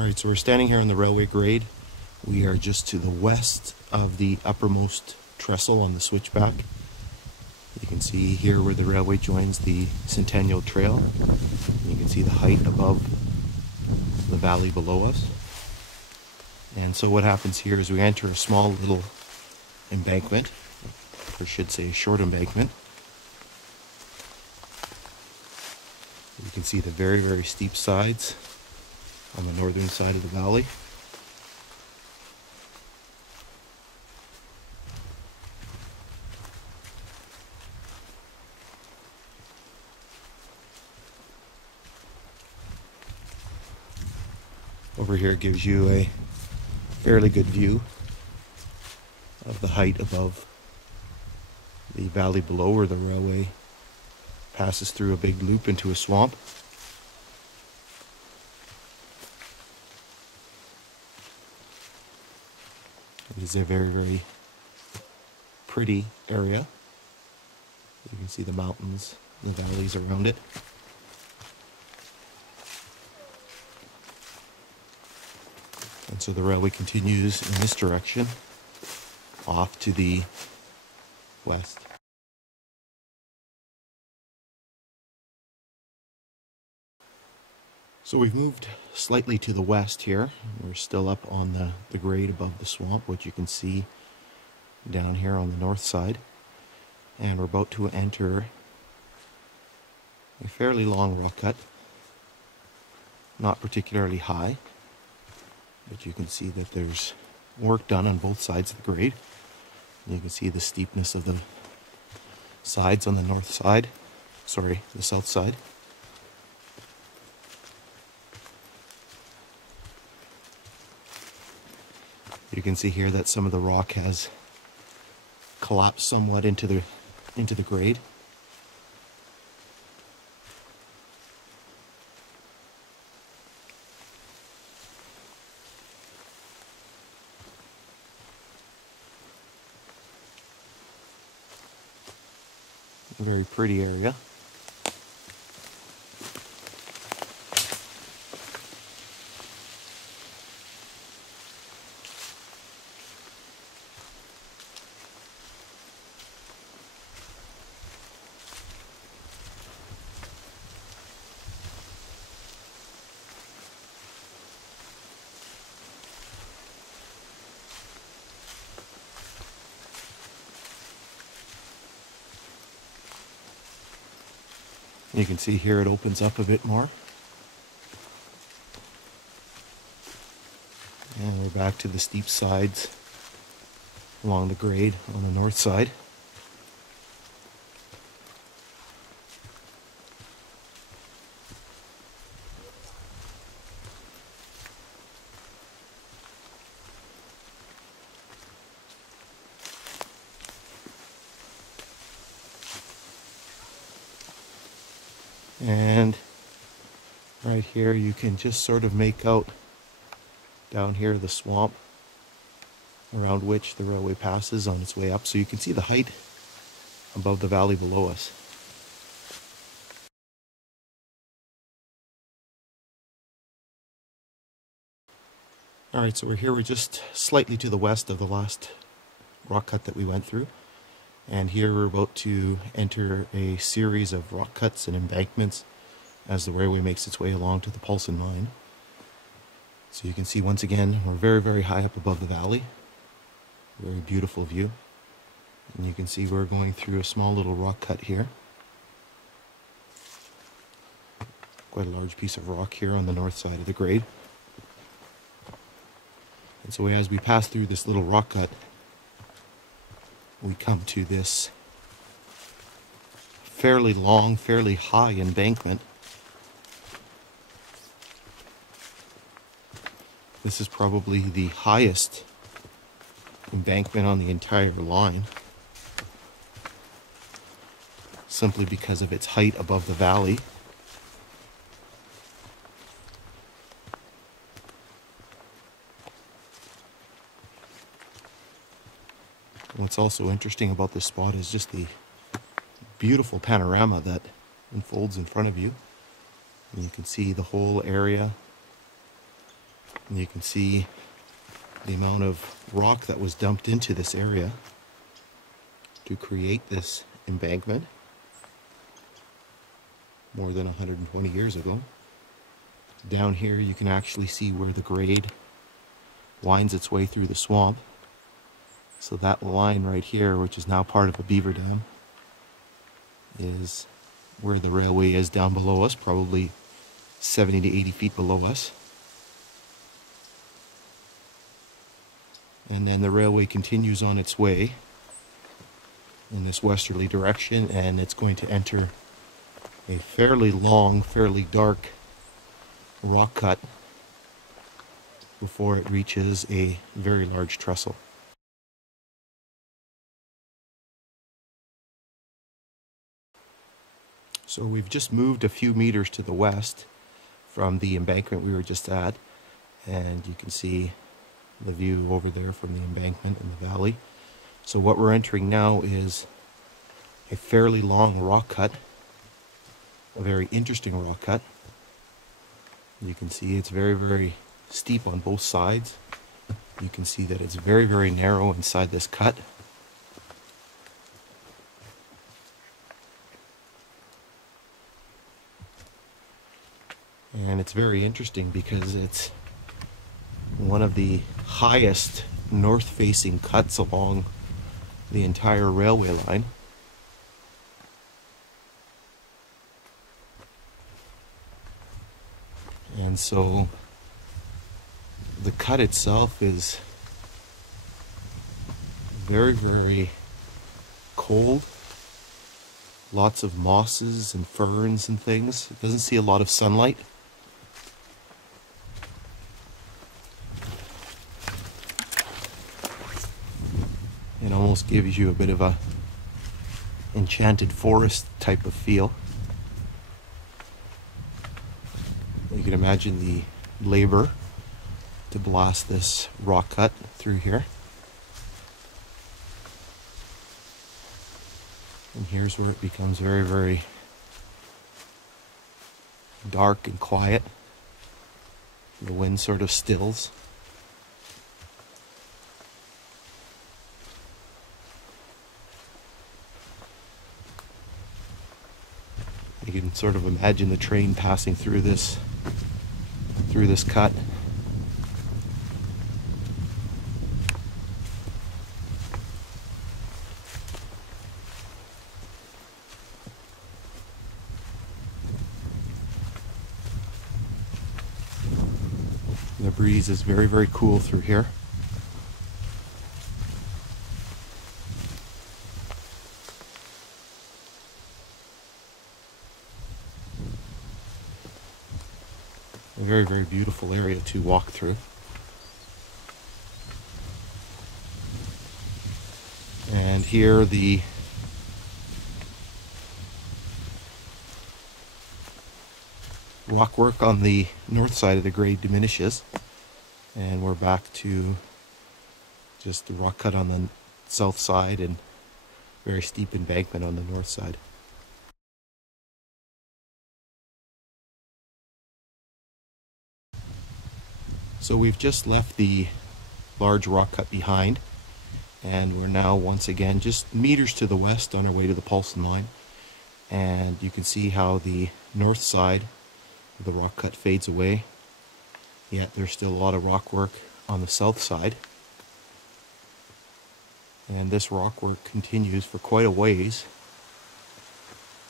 Alright, so we're standing here on the railway grade. We are just to the west of the uppermost trestle on the switchback. You can see here where the railway joins the Centennial Trail. You can see the height above the valley below us. And so what happens here is we enter a small little embankment, or I should say a short embankment. You can see the very, very steep sides on the northern side of the valley. Over here gives you a fairly good view of the height above the valley below, where the railway passes through a big loop into a swamp. It is a very, very pretty area. You can see the mountains and the valleys around it. And so the railway continues in this direction off to the west. So we've moved slightly to the west here. We're still up on the grade above the swamp, which you can see down here on the north side. And we're about to enter a fairly long rock cut, not particularly high, but you can see that there's work done on both sides of the grade. You can see the steepness of the sides on the north side, the south side. You can see here that some of the rock has collapsed somewhat into the grade. A very pretty area. You can see here it opens up a bit more. And we're back to the steep sides along the grade on the north side. And right here you can just sort of make out down here the swamp around which the railway passes on its way up. So you can see the height above the valley below us. Alright, so we're just slightly to the west of the last rock cut that we went through. And here we're about to enter a series of rock cuts and embankments as the railway makes its way along to the Paulson mine. So you can see once again, we're very, very high up above the valley. Very beautiful view. And you can see we're going through a small little rock cut here. Quite a large piece of rock here on the north side of the grade. And so as we pass through this little rock cut, we come to this fairly long, fairly high embankment. This is probably the highest embankment on the entire line, simply because of its height above the valley. What's also interesting about this spot is just the beautiful panorama that unfolds in front of you. And you can see the whole area And you can see the amount of rock that was dumped into this area to create this embankment more than 120 years ago. Down here you can actually see where the grade winds its way through the swamp. So that line right here, which is now part of a beaver dam, is where the railway is down below us, probably 70 to 80 feet below us. And then the railway continues on its way in this westerly direction, and it's going to enter a fairly long, fairly dark rock cut before it reaches a very large trestle. So we've just moved a few meters to the west from the embankment we were just at, and you can see the view over there from the embankment in the valley. So what we're entering now is a fairly long rock cut, a very interesting rock cut. You can see it's very, very steep on both sides. You can see that it's very, very narrow inside this cut. And it's very interesting because it's one of the highest north-facing cuts along the entire railway line. And so the cut itself is very, very cold. Lots of mosses and ferns and things. It doesn't see a lot of sunlight. It almost gives you a bit of a enchanted forest type of feel. You can imagine the labor to blast this rock cut through here. And here's where it becomes very, very dark and quiet. The wind sort of stills. You can sort of imagine the train passing through this cut. The breeze is very, very cool through here. A very, very beautiful area to walk through. And here the rockwork on the north side of the grade diminishes, and we're back to just the rock cut on the south side and very steep embankment on the north side. So we've just left the large rock cut behind, and we're now once again just meters to the west on our way to the Paulson mine. And you can see how the north side of the rock cut fades away, yet there's still a lot of rock work on the south side. And this rock work continues for quite a ways.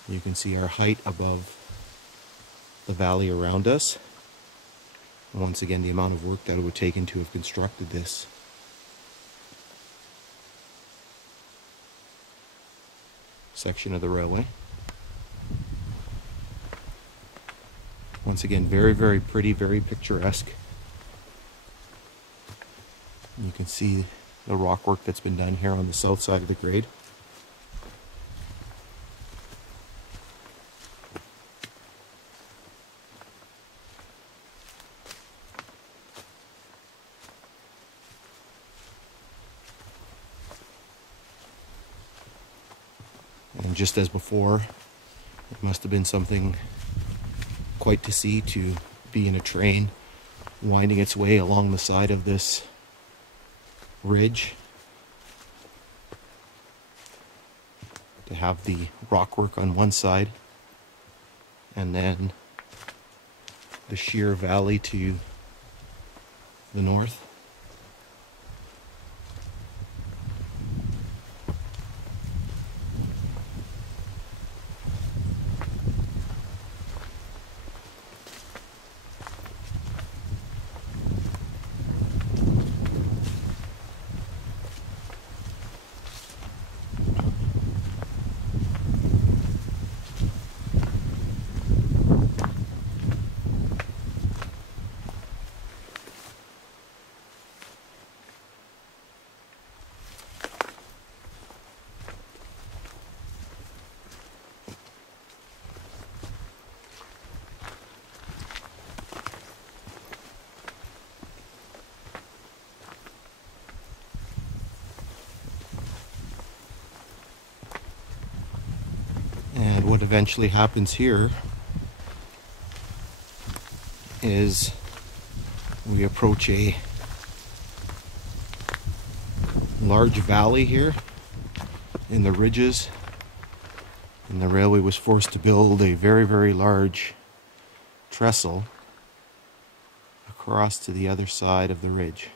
You can see our height above the valley around us. Once again, the amount of work that it would take to have constructed this. Section of the railway. Once again, very, very pretty, very picturesque. You can see the rock work that's been done here on the south side of the grade. And just as before, it must have been something quite to see to be in a train winding its way along the side of this ridge to have the rockwork on one side and then the sheer valley to the north. And what eventually happens here is we approach a large valley here in the ridges, and the railway was forced to build a very, very large trestle across to the other side of the ridge.